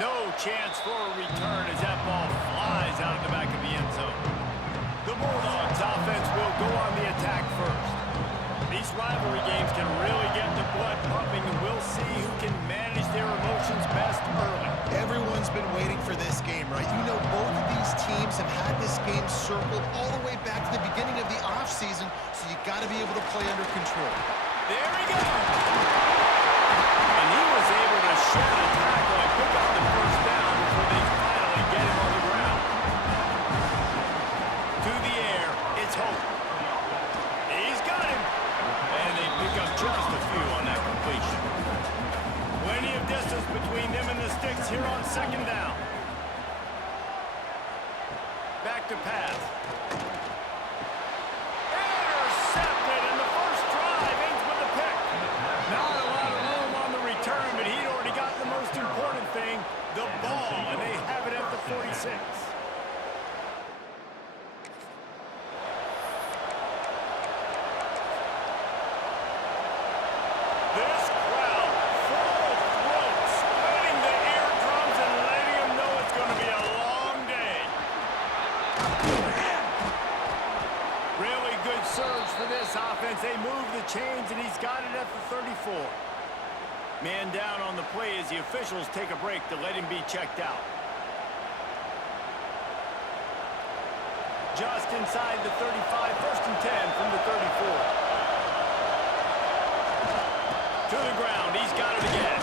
No chance for a return as that ball flies out of the back of the end zone. The Bulldogs offense will go on the attack first. These rivalry games can really get the blood pumping, and we'll see who can manage their emotions best early. Everyone's been waiting for this game, right? You know, both of these teams have had this game circled all the way back to the beginning of the offseason, so you got to be able to play under control. There he goes! And he was able to shed a tackle and pick up the first down before they finally get him on the ground. To the air, it's Hope. He's got him! And they pick up just a few on that completion. Plenty of distance between them and the sticks here on second down. Back to pass. Intercepted, and the first drive ends with a pick. Not a lot of room on the return, but he'd already got the most important thing, the ball, and they have it at the 46. This crowd, full throat, splitting the eardrums and letting them know it's going to be a long day. Really good surge for this offense. They move the chains, and he's got it at the 34. Man down on the play as the officials take a break to let him be checked out. Just inside the 35, first and 10 from the 34. To the ground, he's got it again.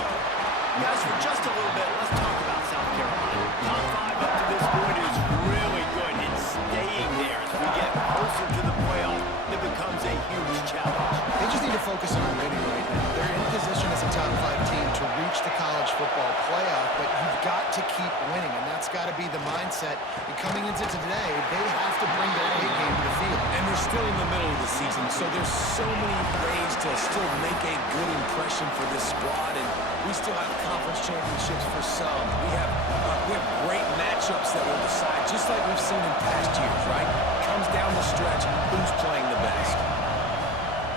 Guys, for just a little bit, let's talk about South Carolina. Top 5 up to this point is really good. It's staying there. As we get closer to the playoff, it becomes a huge challenge. They just need to focus on winning right now. They're in position as a top 5 team to reach the college football playoff, but you've got to keep winning, and that's got to be the mindset. And coming into today, they have to bring their A game to the field. And they're still in the middle of the season, so there's so many ways to still make a good impression for this squad, and we still have conference championships for some. We have great matchups that will decide, just like we've seen in past years, right? Comes down the stretch, who's playing the best.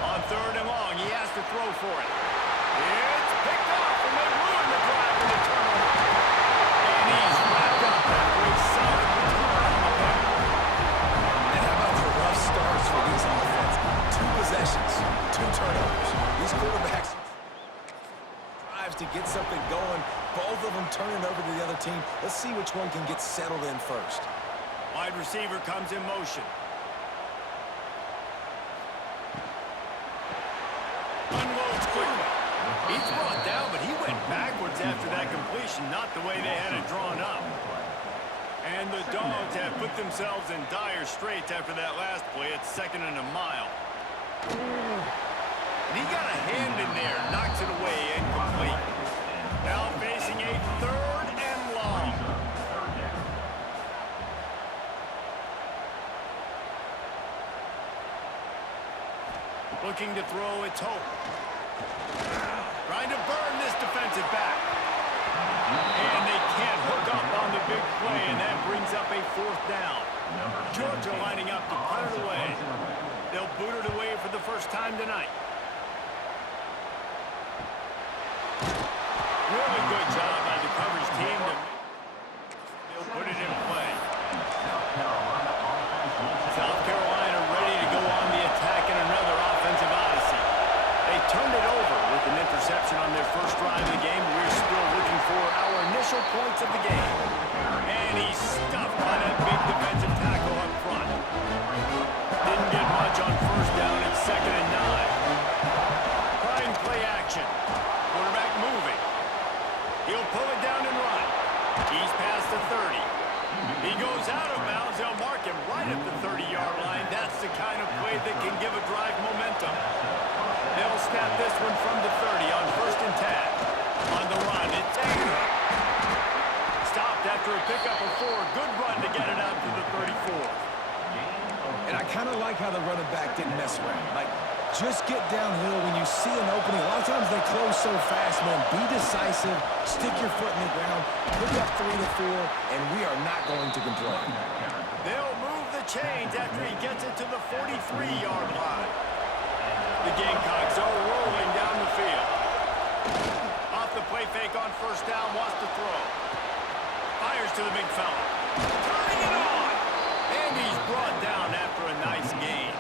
On third and long, he has to throw for it. It's picked off, and they ruin the drive with a turnover. And he's wrapped up after a solid return on the pick. And how about the rough starts for these offense? 2 possessions, 2 turnovers. These quarterbacks drives to get something going. Both of them turning over to the other team. Let's see which one can get settled in first. Wide receiver comes in motion. Unloads quickly. He's brought down, but he went backwards after that completion, not the way they had it drawn up. And the Dogs have put themselves in dire straits after that last play. It's second and a mile. And he got a hand in there, knocks it away, incomplete. Now facing a third and long. Looking to throw, it's Hope. Trying to burn this defensive back. And they can't hook up on the big play, and that brings up a 4th down. Georgia lining up to punt it away. They'll boot it away for the first time tonight. Really good job by the coverage team. They'll put it in play. South Carolina ready to go on the attack in another offensive odyssey. They turned it over with an interception on their first drive of the game. We're still looking for our initial points of the game. And he's stuffed by that big defensive tackle up front. Didn't get much on first down. It's second and 9. Trying play action. Quarterback moving. He'll pull it down and run. He's past the 30. He goes out of bounds. They'll mark him right at the 30-yard line. That's the kind of play that can give a drive momentum. They'll snap this one from the 30 on first and 10. On the run, it's Taylor. Stopped after a pickup of 4. Good run to get it out to the 34. And I kind of like how the running back didn't mess around. Like, just get downhill when you see an opening. A lot of times they close so fast, man. Be decisive, stick your foot in the ground, pick up 3 to 4, and we are not going to complain. They'll move the chains after he gets it to the 43-yard line. The Gamecocks are rolling down the field. Off the play fake on first down, wants to throw. Fires to the big fella. Turning it on. And he's brought down after a nice gain.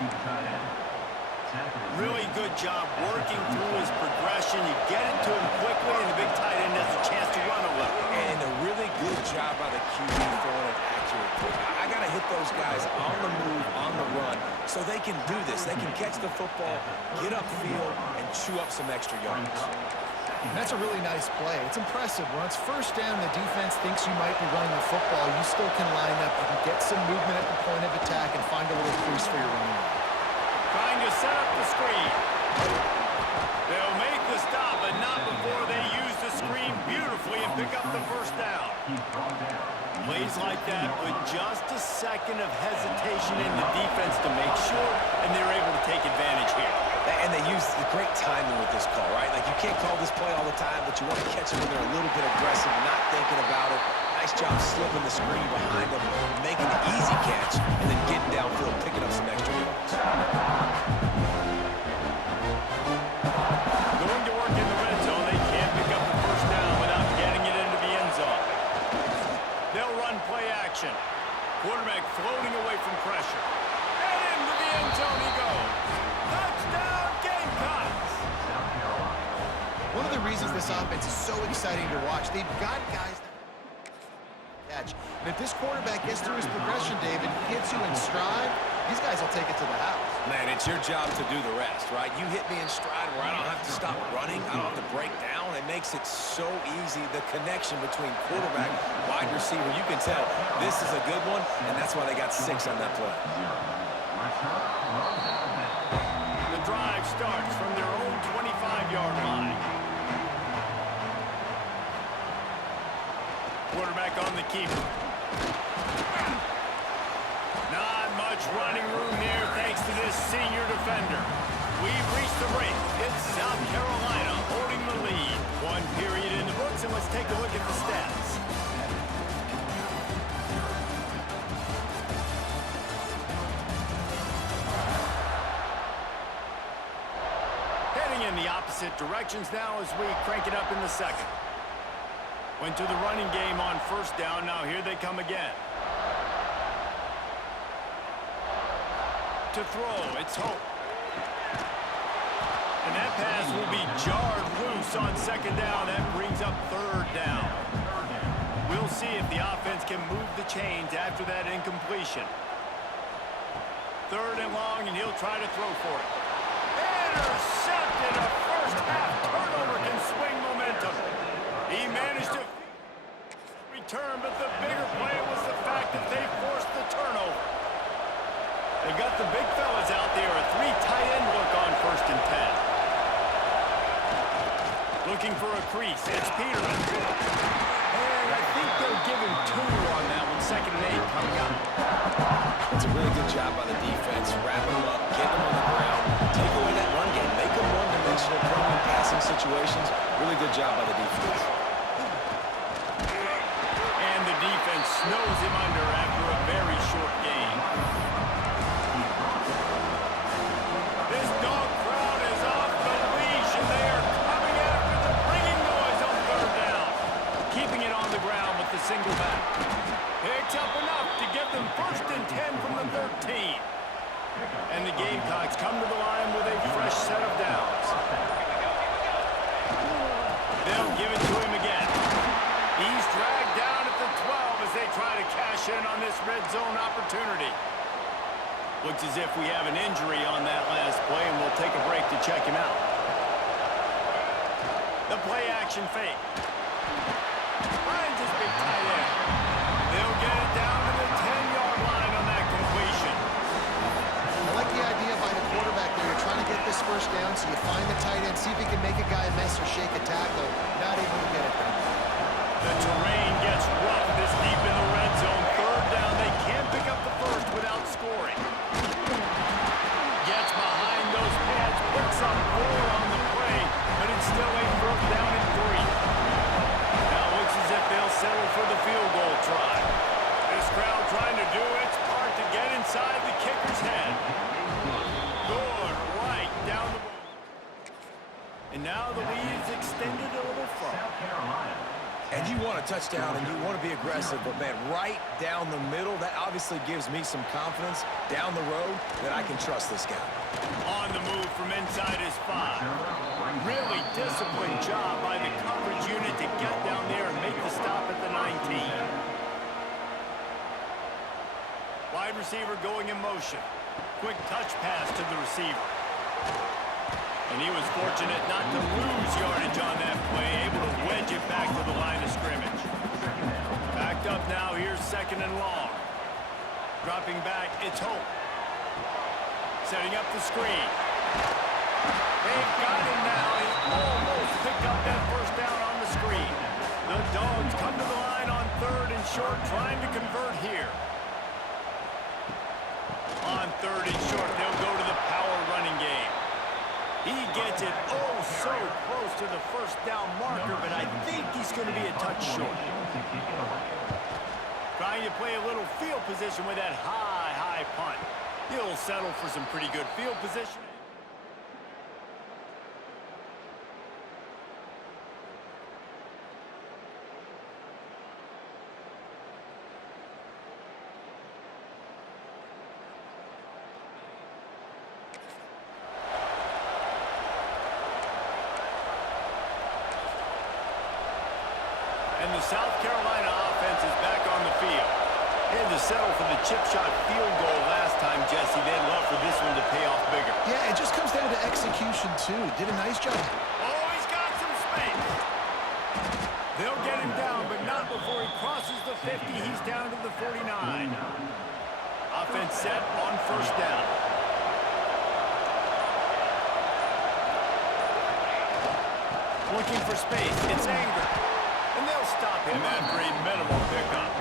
Really good job working through his progression. You get it to him quickly, and the big tight end has a chance to run a little. And a really good job by the QB throwing it accurately. I got to hit those guys on the move, on the run, so they can do this. They can catch the football, get upfield, and chew up some extra yards. That's a really nice play. It's impressive. When it's first down, the defense thinks you might be running the football. You still can line up. You can get some movement at the point of attack and find a little crease for your running back. Trying to set up the screen. They'll make the stop, but not before they use the screen beautifully and pick up the first down. Plays like that with just a second of hesitation in the defense to make sure, and they're able to take advantage here. And they use the great timing with this call, right? Like, you can't call this play all the time, but you want to catch them when they're a little bit aggressive, not thinking about it. Nice job slipping the screen behind them, making the easy catch, and then getting downfield, picking up some extra yards. Going to work in the red zone, they can't pick up the first down without getting it into the end zone. They'll run play action. Quarterback floating away from pressure. And into the end zone he goes. Touchdown, Gamecocks! One of the reasons this offense is so exciting to watch, they've got guys that catch. And if this quarterback gets through his progression, David, hits you in stride, these guys will take it to the house. Man, it's your job to do the rest, right? You hit me in stride where I don't have to stop running. I don't have to break down. It makes it so easy. The connection between quarterback, wide receiver, you can tell this is a good one, and that's why they got 6 on that play. The drive starts from their own 25-yard line. Quarterback on the keeper. Not much running room here thanks to this senior defender. We've reached the break. It's South Carolina holding the lead. 1 period in the books, and let's take a look at the stats. Heading in the opposite directions now as we crank it up in the second. Went to the running game on first down. Now here they come again. To throw, it's Hope. And that pass will be jarred loose on second down. That brings up third down. We'll see if the offense can move the chains after that incompletion. 3rd and long, and he'll try to throw for it. Intercepted! A first-half turnover can swing momentum. He managed to return, but the bigger play was the fact that they forced the turnover. They got the big fellas out there, a 3 tight end look on 1st and 10. Looking for a crease, it's Peterman. And I think they'll give him 2 on that one, 2nd and 8 coming up. It's a really good job by the defense, wrapping them up, getting them on the ground, take away that run game, make them one-dimensional, put them in passing situations. Really good job by the defense. And the defense snows him under after a very short game. This dog crowd is off the leash, and they are coming after them, bringing noise on 3rd down. Keeping it on the ground with the single back. Picks up enough to give them 1st and 10 from the 13. And the Gamecocks come to the line with a fresh set of downs. They'll give it to him again. He's dragged down at the 12 as they try to cash in on this red zone opportunity. Looks as if we have an injury on that last play, and we'll take a break to check him out. The play action fake. Finds his big tight end. They'll get it down to the 10-yard line on that completion. I like the idea by the quarterback there. You're trying to get this first down, so you find the tight end, see if he can make a guy miss or shake a tackle. Not able to get it done. The terrain gets rough this deep in the red zone. 3rd down. They can't pick up the first without scoring. Gets behind those pads, picks up 4 on the play, but it's still a 4th down and 3. Now it looks as if they'll settle for the field goal try. This crowd trying to do its part to get inside the kicker's head. Good right down the road. And now the lead is extended a little further. And you want a touchdown and you want to be aggressive, but, man, right down the middle, that obviously gives me some confidence down the road that I can trust this guy. On the move from inside his 5. Really disciplined job by the coverage unit to get down there and make the stop at the 19. Wide receiver going in motion. Quick touch pass to the receiver. And he was fortunate not to lose yardage on that play, able to wedge it back to the line of scrimmage. Backed up now, here's 2nd and long. Dropping back, it's Hope. Setting up the screen. They've got him now. He almost picked up that first down on the screen. The Dogs come to the line on 3rd and short, trying to convert here. On 3rd and short, they'll go to the power running game. He gets it so close to the first down marker, but I think he's going to be a touch short. Trying to play a little field position with that high punt. He'll settle for some pretty good field position. And the South Carolina offense is back on the field. They had to settle for the chip shot field goal last time, Jesse. They'd love for this one to pay off bigger. Yeah, it just comes down to execution, too. Did a nice job. Oh, he's got some space. They'll get him down, but not before he crosses the 50. He's down to the 49. Offense set on 1st down. Looking for space. It's Anger. And they'll stop him after a minimal pickup.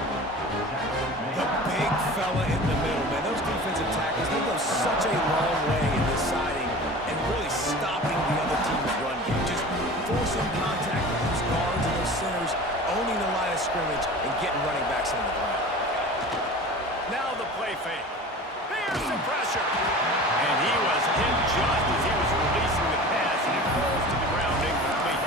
The big fella in the middle, man. Those defensive tackles, they go such a long way in deciding and really stopping the other team's run game. Just forcing contact with those guards and those centers, owning the line of scrimmage, and getting running backs on the ground. Now the play fake. There's the pressure. And he was hit just as he was releasing the pass, and it falls to the ground incomplete.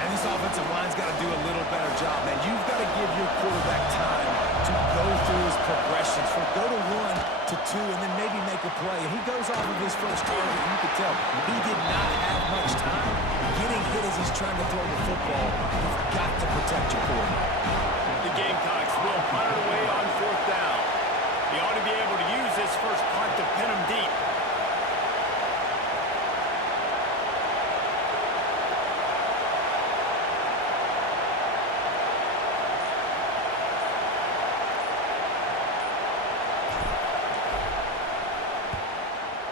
And this offensive line's got to do a little better job, man. You've got to give your quarterback time to go through his progressions, from go to 1 to 2, and then maybe make a play. And he goes off of his first target, and you can tell he did not have much time. Getting hit as he's trying to throw the football, you've got to protect your quarterback. The Gamecocks will punt it away on 4th down. He ought to be able to use this first punt to pin him deep.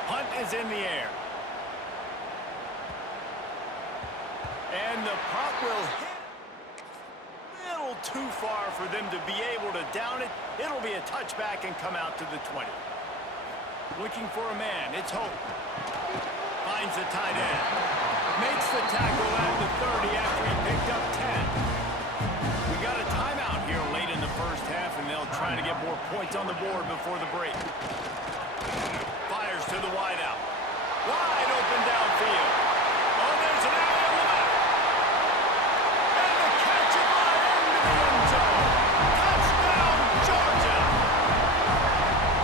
Punt is in the air. And the punt will hit. Too far for them to be able to down it. It'll be a touchback and come out to the 20. Looking for a man. It's Hope. Finds the tight end. Makes the tackle at the 30 after he picked up 10. We got a timeout here late in the first half, and they'll try to get more points on the board before the break. Fires to the wideout. Wide open downfield. Oh, there's an alley on the left. And the catch it right into the end zone. Touchdown, Georgia.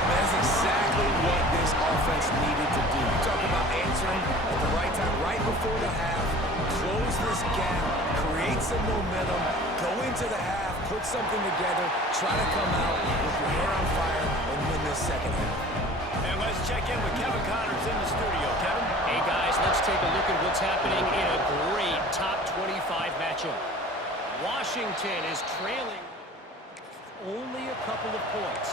That's exactly what this offense needed to do. You talk about answering at the right time, right before the half, close this gap, create some momentum, go into the half, put something together, try to come out with your hair on fire, and win this second half. And let's check in with Kevin Connors in the studio. Kevin? Hey, guys, let's take a look at what's happening in a great top 25 matchup. Washington is trailing only a couple of points.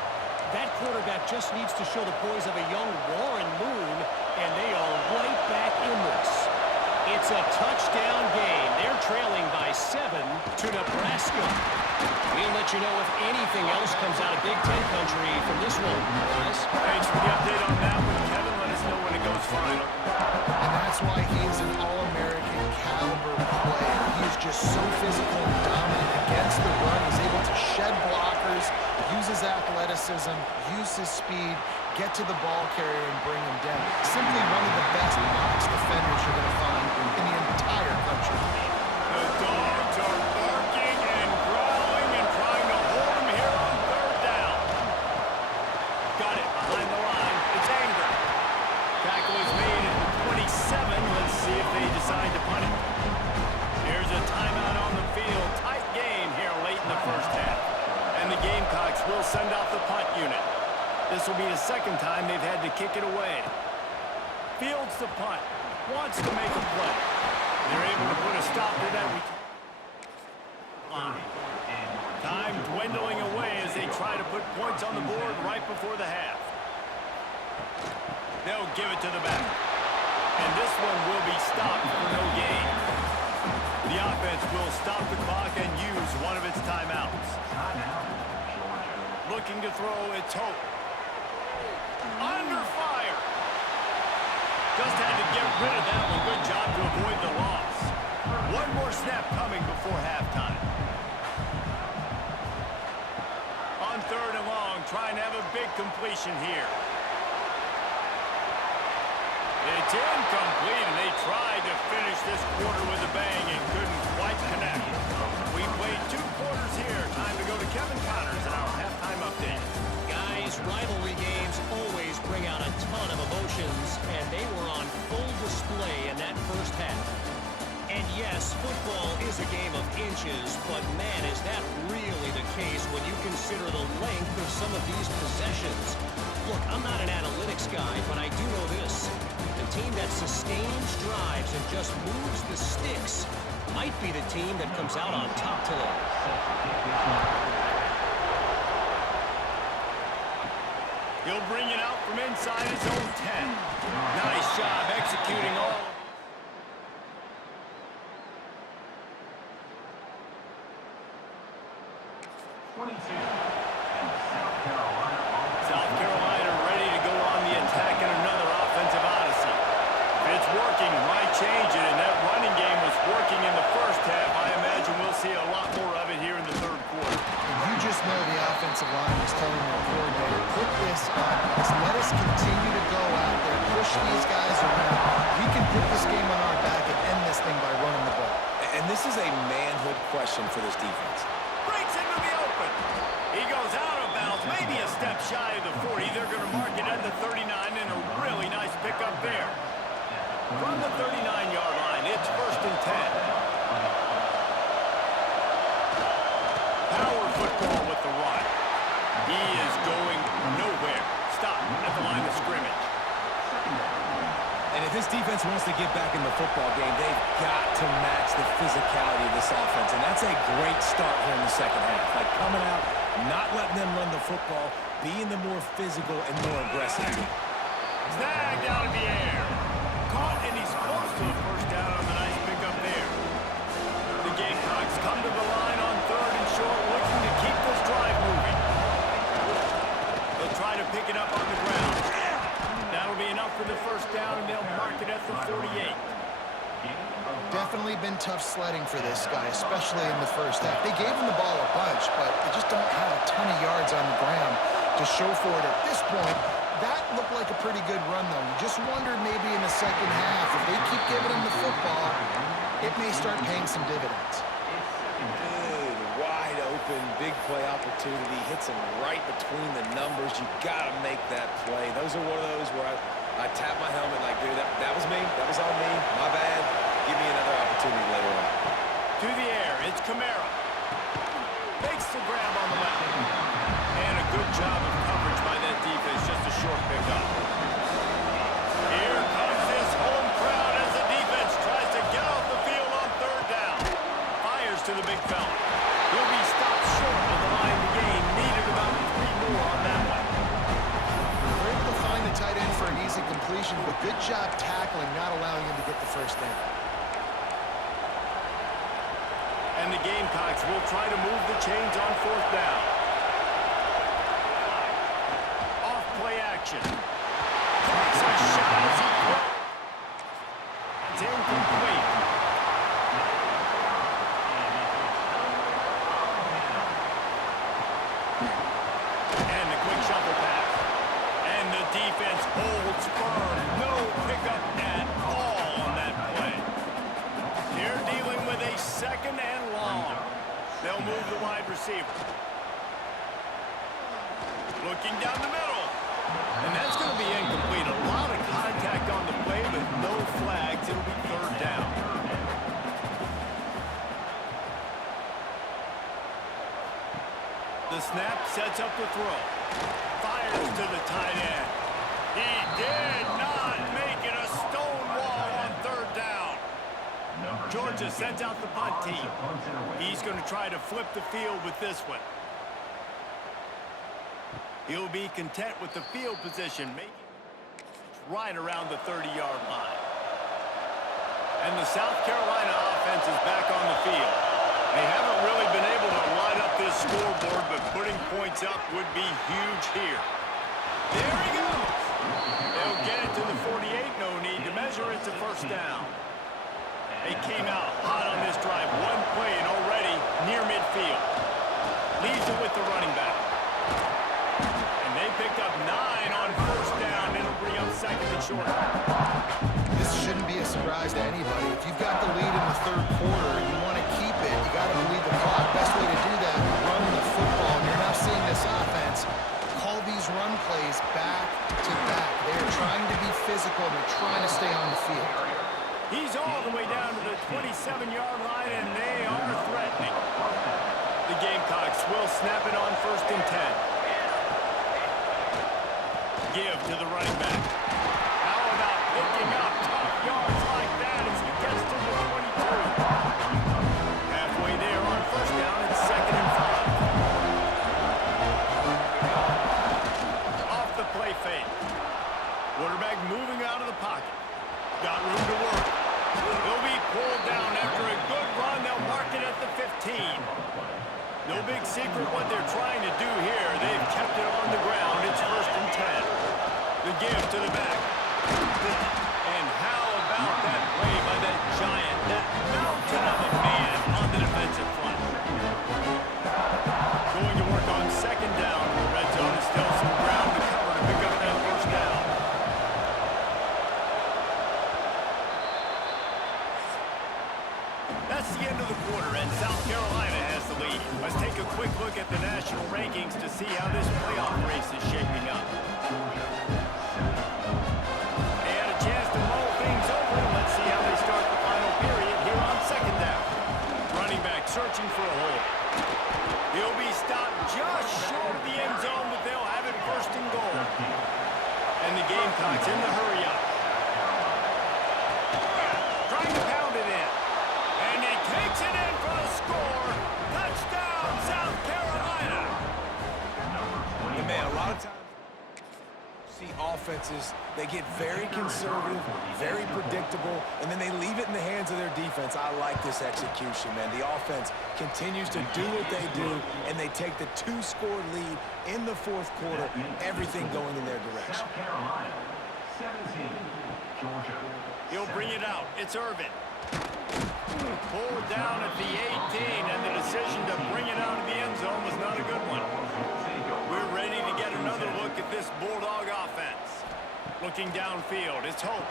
That quarterback just needs to show the poise of a young Warren Moon, and they are right back in this. It's a touchdown game. They're trailing by 7 to Nebraska. We'll let you know if anything else comes out of Big Ten country from this one. Thanks for the update on that one, Kevin. Let us know when it goes final. And that's why he is an All-American caliber player. He is just so physical and dominant against the run. He's able to shed blockers, use his athleticism, use his speed, get to the ball carrier and bring him down. Simply one of the best box defenders you're going to find in the entire country. The Dogs are barking and This will be the second time they've had to kick it away. Fields the punt. Wants to make a play. They're able to put a stop to that. Time dwindling away as they try to put points on the board right before the half. They'll give it to the back. And this one will be stopped for no gain. The offense will stop the clock and use one of its timeouts. Looking to throw, it's Hope. Under fire. Just had to get rid of that one. Good job to avoid the loss. One more snap coming before halftime. On 3rd and long, trying to have a big completion here. It's incomplete, and they tried to finish this quarter with a bang and couldn't quite connect. We played 2 quarters here. Time to go to Kevin Connors in our halftime update. Guys, rivalry games always bring out a ton of emotions, and they were on full display in that first half. And yes, football is a game of inches, but man, is that really the case when you consider the length of some of these possessions. Look, I'm not an analytics guy, but I do know this. The team that sustains drives and just moves the sticks might be the team that comes out on top today. He'll bring it out from inside his own 10. Nice job executing all. 22. South Carolina ready to go on the attack in another offensive odyssey. If it's working, why change it? And that running game was working in the first half. I imagine we'll see a lot more of it here in the 3rd quarter. You just know the offensive line is telling their coordinator, put this on us. Let us continue to go out there, push these guys around. We can put this game on our back and end this thing by running the ball. And this is a manhood question for this defense. Breaks into the open. He goes out of bounds, maybe a step shy of the 40. They're going to mark it at the 39, and a really nice pickup there. From the 39-yard line, it's 1st and 10. Power football with the run. He is going nowhere. Stop at the line of scrimmage. And if this defense wants to get back in the football game, they've got to match the physicality of this offense. And that's a great start here in the second half. Like coming out, not letting them run the football, being the more physical and more aggressive team. Snagged out of the air. Caught, and he's close to the first down on the nice pickup there. The Gamecocks come to the line on 3rd and short, looking to keep this drive moving. They'll try to pick it up on the ground. That'll be enough for the first down, and they'll mark it at the 48. Definitely been tough sledding for this guy, especially in the first half. They gave him the ball a bunch, but they just don't have a ton of yards on the ground to show for it at this point. That looked like a pretty good run, though. You just wondered maybe in the second half, if they keep giving him the football, it may start paying some dividends. Good, wide open, big play opportunity. Hits him right between the numbers. You got to make that play. Those are one of those where I tap my helmet like, dude, that was me. That was on me. My bad. Give me another opportunity later on. To the air, it's Kamara. Makes the grab on the left. And a good job of coverage by that defense, just a short pickup. Here comes this home crowd as the defense tries to get off the field on 3rd down. Fires to the big fella. He'll be stopped short of the line of the game. Needed about 3 more on that one. We're able to find the tight end for an easy completion, but good job tackling, not allowing him to get the first down. And the Gamecocks will try to move the chains on 4th down. Off play action. Takes a shot as he throws. It's incomplete. And the quick shuffle pass. And the defense holds firm. No pickup at all on that play. They're dealing with a 2nd and long. They'll move the wide receiver. Looking down the middle. And that's going to be incomplete. A lot of contact on the play, but no flags. It'll be 3rd down. The snap sets up the throw. Fires pass to the tight end. He did not make it a stone wall on third down. Georgia sends out the punt team. He's going to try to flip the field with this one. He'll be content with the field position, making right around the 30-yard line. And the South Carolina offense is back on the field. They haven't really been able to light up this scoreboard, but putting points up would be huge here. There he goes. They'll get it to the 48. No need to measure it to first down. They came out hot on this drive. One play and already near midfield. Leaves it with the running back. And they picked up 9 on first down. It'll bring up second and short. This shouldn't be a surprise to anybody. If you've got the lead in the third quarter and you want to keep it, you got to bleed the clock. Best way to do that, run the football. And you're now seeing this offense call these run plays back to back. They're trying to be physical and they're trying to stay on the field. He's all the way down to the 27-yard line, and they are threatening. The Gamecocks will snap it on first and 10. Give to the running back. How about picking up tough yards like that as he gets to the 22? Halfway there on first down, it's second and 5. Off the play fake. Quarterback moving out of the pocket. Got room to work. He'll be pulled down after a good run. They'll mark it at the 15. No big secret what they're trying to do here. They've kept it on the ground. It's first and 10. The give to the back. And how about that play by that giant, that mountain of a man on the defensive front. Going to work on second down. The red zone is still some ground to cover to pick up that first down. That's the end of the quarter, and South Carolina has the lead. Let's take a quick look at the national rankings to see how this playoff race is shaping up. They had a chance to mull things over, and let's see how they start the final period here on second down. Running back searching for a hole. He'll be stopped just short of the end zone, but they'll have it first and goal. And the Gamecocks in the hurry up. Trying to pound it in. And he takes it in for the score. Touchdown, South Carolina. And man, a lot of times see offenses, they get very conservative, very predictable, and then they leave it in the hands of their defense. I like this execution, man. The offense continues to do what they do, and they take the 2-score lead in the fourth quarter, everything going in their direction. South Carolina, 17, Georgia. He'll bring it out. It's Irvin. Pulled down at the 18, and the decision to bring it out of the end zone was not a good one. We're ready to get another look at this Bulldog offense. Looking downfield, it's Hope.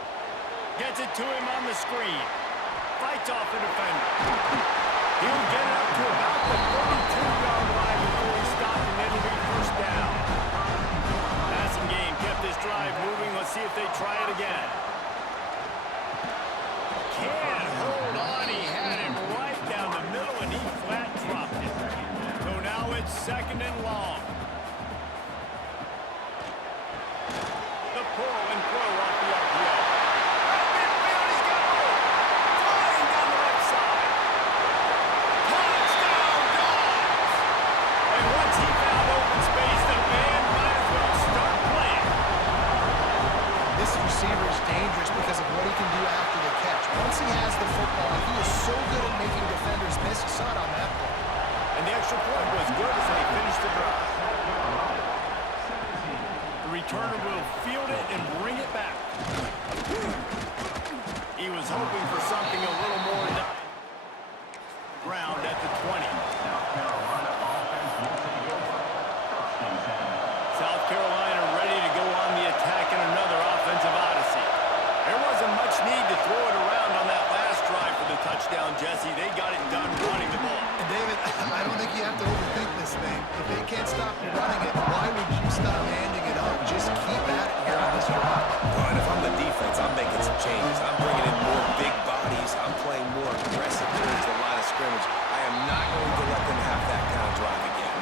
Gets it to him on the screen. Fights off the defender. He'll get it up to about the 32-yard line before he's stopped, and it'll be first down. Passing game kept this drive moving. Let's see if they try it again. Can't hold on. He had him right down the middle, and he flat dropped it. So now it's second and long. The pull and throw off the RPO. Right midfield, he's got room. Flying down the left side. Touchdown, Dogs! And once he found open space, the band might as well start playing. This receiver is dangerous because of what he can do after the catch. Once he has the football, he is so good at making defenders miss. You saw it on that play. And the extra point was good as they finished the drive. The returner will field it and bring it back. He was hoping for something a little more ground at the 20. South Carolina ready to go on the attack in another offensive odyssey. There wasn't much need to throw it around on that last drive for the touchdown, Jesse. They got it done running the ball. And David, I don't think you have to overthink this thing. If they can't stop you running it, why would you stop handing it up? Just keep at it here on this drive. Well, and if I'm the defense, I'm making some changes. I'm bringing in more big bodies. I'm playing more aggressive towards the line of scrimmage. I am not going to let them have that kind of drive again.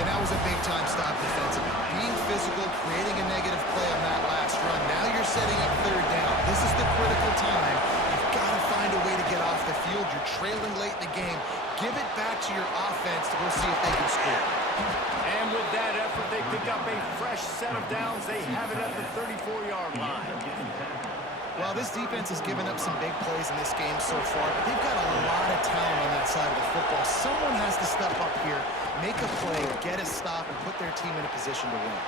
And that was a big-time stop defensively. Being physical, creating a negative play on that last run. Now you're setting up third down. This is the critical time. You've got to find a way to get off the field. You're trailing late in the game. Give it back to your offense to go see if they can score. And with that effort, they pick up a fresh set of downs. They have it at the 34-yard line. Well, this defense has given up some big plays in this game so far, but they've got a lot of talent on that side of the football. Someone has to step up here, make a play, get a stop, and put their team in a position to win.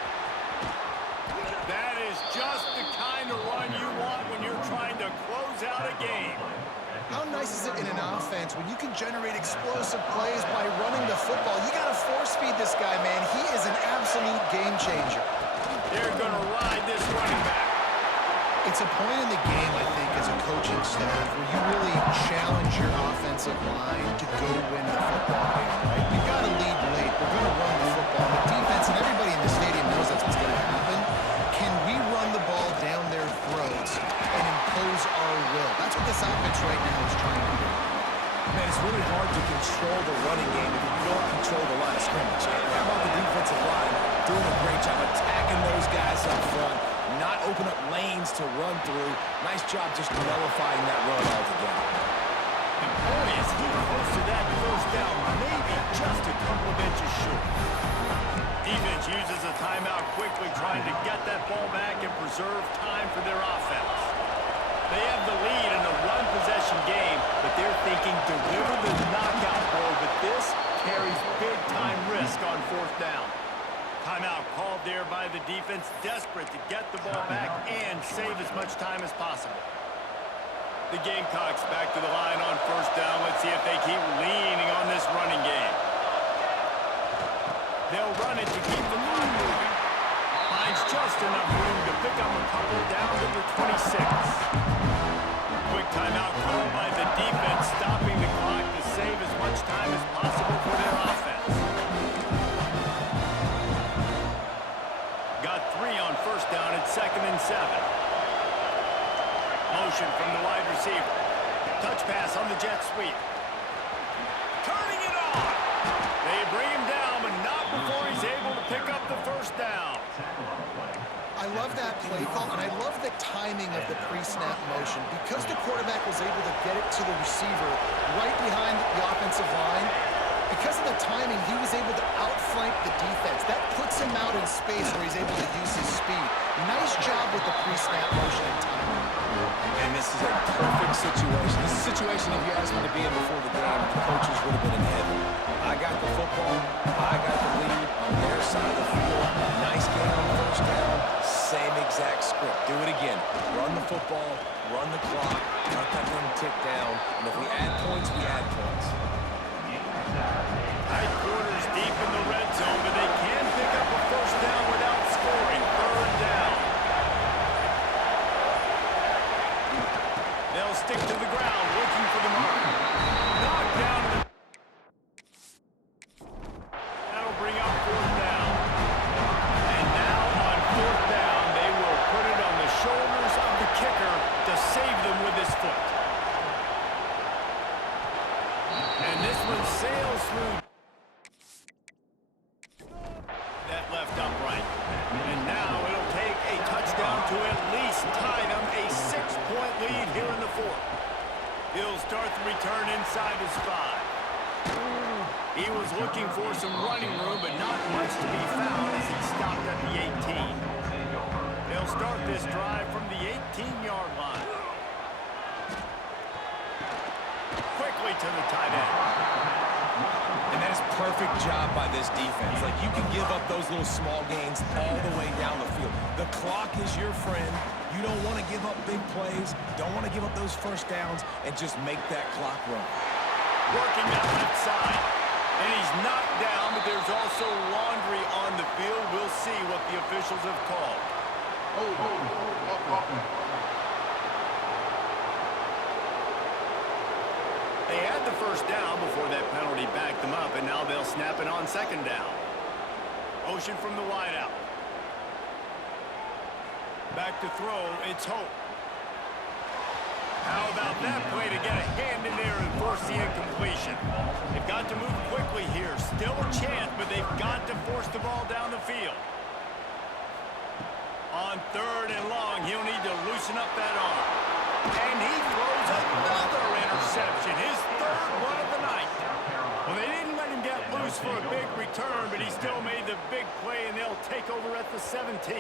That is just the kind of run you want when you're trying to close out a game. How nice is it in an offense when you can generate explosive plays by running the football? You got to force feed this guy, man. He is an absolute game changer. They're going to ride this running back. It's a point in the game, I think, as a coaching staff, where you really challenge your offensive line to go win the football game, right? You've got to lead late. We're going to run the football. The defense and everybody in the stadium knows that's what's going to happen. Can we run the ball down their throats and impose our will? That's what this offense right now is trying to do. Man, it's really hard to control the running game if you don't control the line of scrimmage. How about the defensive line doing a great job attacking those guys up front, not open up lanes to run through. Nice job just nullifying that run altogether. And boy, is he close to that first down, maybe just a couple of inches short. Defense uses a timeout quickly, trying to get that ball back and preserve time for their offense. They have the lead in a one-possession game, but they're thinking deliver the knockout blow, but this carries big-time risk on fourth down. Timeout called there by the defense, desperate to get the ball back and save as much time as possible. The Gamecocks back to the line on first down. Let's see if they keep leaning on this running game. They'll run it to keep the clock moving. Finds just enough room to pick up a couple down to the 26. Quick timeout called by the defense, stopping the clock to save as much time as possible for their offense. Got 3 on first down at 2nd and 7. Motion from the wide receiver. Touch pass on the jet sweep. Turning it on. They bring him down, but not before he's able to pick up the first down. I love that play call, and I love the timing of the pre-snap motion. Because the quarterback was able to get it to the receiver right behind the offensive line, because of the timing, he was able to outflank the defense. That puts him out in space where he's able to use his speed. Nice job with the pre-snap motion and timing. And this is a perfect situation. This is a situation, if you asked me to be in before the game, the coaches would have been in heaven. I got the football. I got the lead on their side of the field. Nice game on first down. Same exact script. Do it again. Run the football, run the clock, let that thing tick down. And if we add points, we add points. Tight quarters deep in the red zone, but they can pick up a first down without scoring. Third down. They'll stick to the ground, looking for the mark. Knocked down. That'll bring up fourth down. And now on fourth down, they will put it on the shoulders of the kicker to save them with his foot. And this one sails through that left upright. And now it'll take a touchdown to at least tie them a 6-point lead here in the fourth. He'll start the return inside his 5. He was looking for some running room, but not much to be found as he stopped at the 18. They'll start this drive from the 18-yard line. Quickly to the tight end. And that is a perfect job by this defense. Like, you can give up those little small gains all the way down the field. The clock is your friend. You don't want to give up big plays. Don't want to give up those first downs and just make that clock run. Working that left side. And he's knocked down, but there's also laundry on the field. We'll see what the officials have called. They had the first down before that penalty backed them up, and now they'll snap it on second down. Motion from the wideout. Back to throw, it's Hope. How about that play to get a hand in there and force the incompletion? They've got to move quickly here. Still a chance, but they've got to force the ball down the field. on 3rd and long. He'll need to loosen up that arm. And he throws another interception, his 3rd one of the night. Well, they didn't let him get loose for a big return, but he still made the big play, and they'll take over at the 17.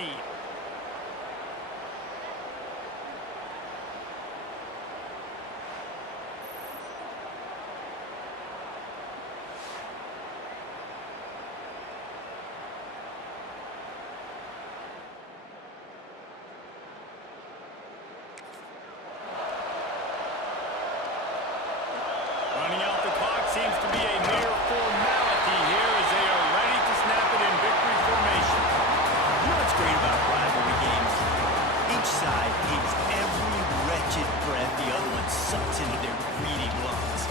Running out the clock seems to be a mere formality here as they are ready to snap it in victory formation. You know what's great about rivalry games? Each side hates every wretched breath the other one sucks into their greedy lungs.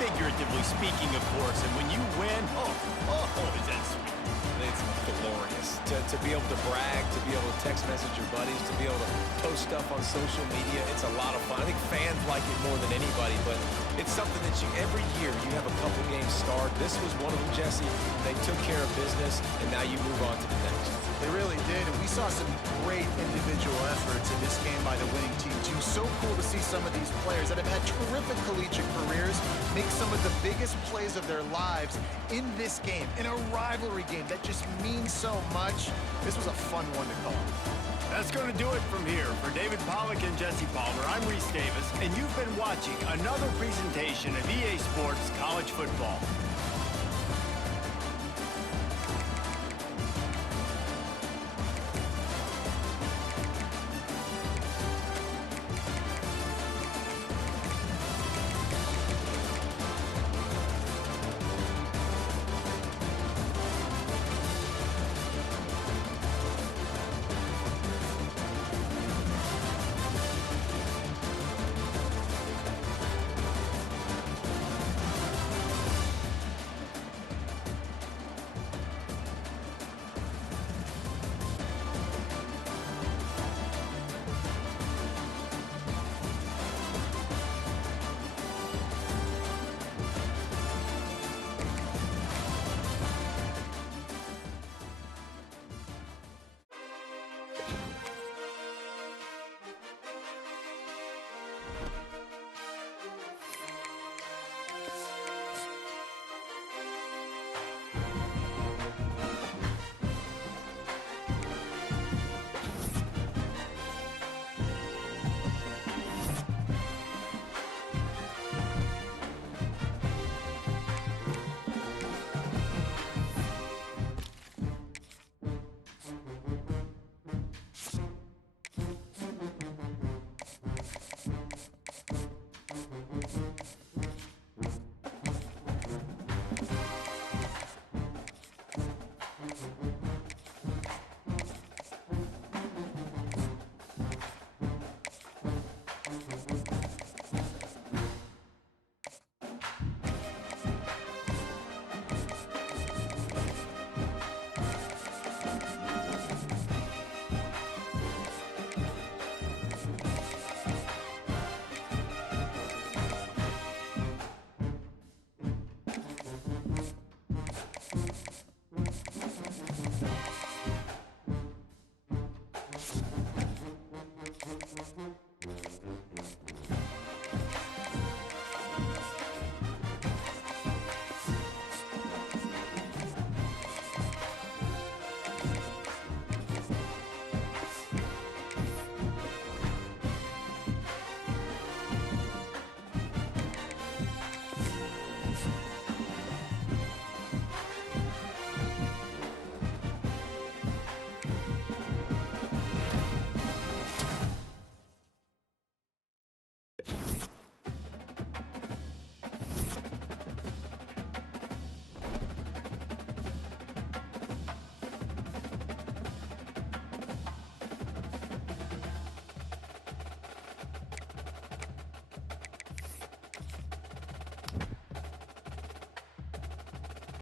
Figuratively speaking, of course, and when you win, is that sweet. It's glorious to be able to brag, to be able to text message your buddies, to be able to post stuff on social media. It's a lot of fun. I think fans like it more than anybody, but it's something that every year you have a couple games start. This was one of them, Jesse. They took care of business, and now you move on to the next. They really did, and we saw some great individual efforts in this game by the winning team, too. So cool to see some of these players that have had terrific collegiate careers make some of the biggest plays of their lives in this game, in a rivalry game that just means so much. This was a fun one to call. That's going to do it from here. For David Pollack and Jesse Palmer, I'm Reese Davis, and you've been watching another presentation of EA Sports College Football.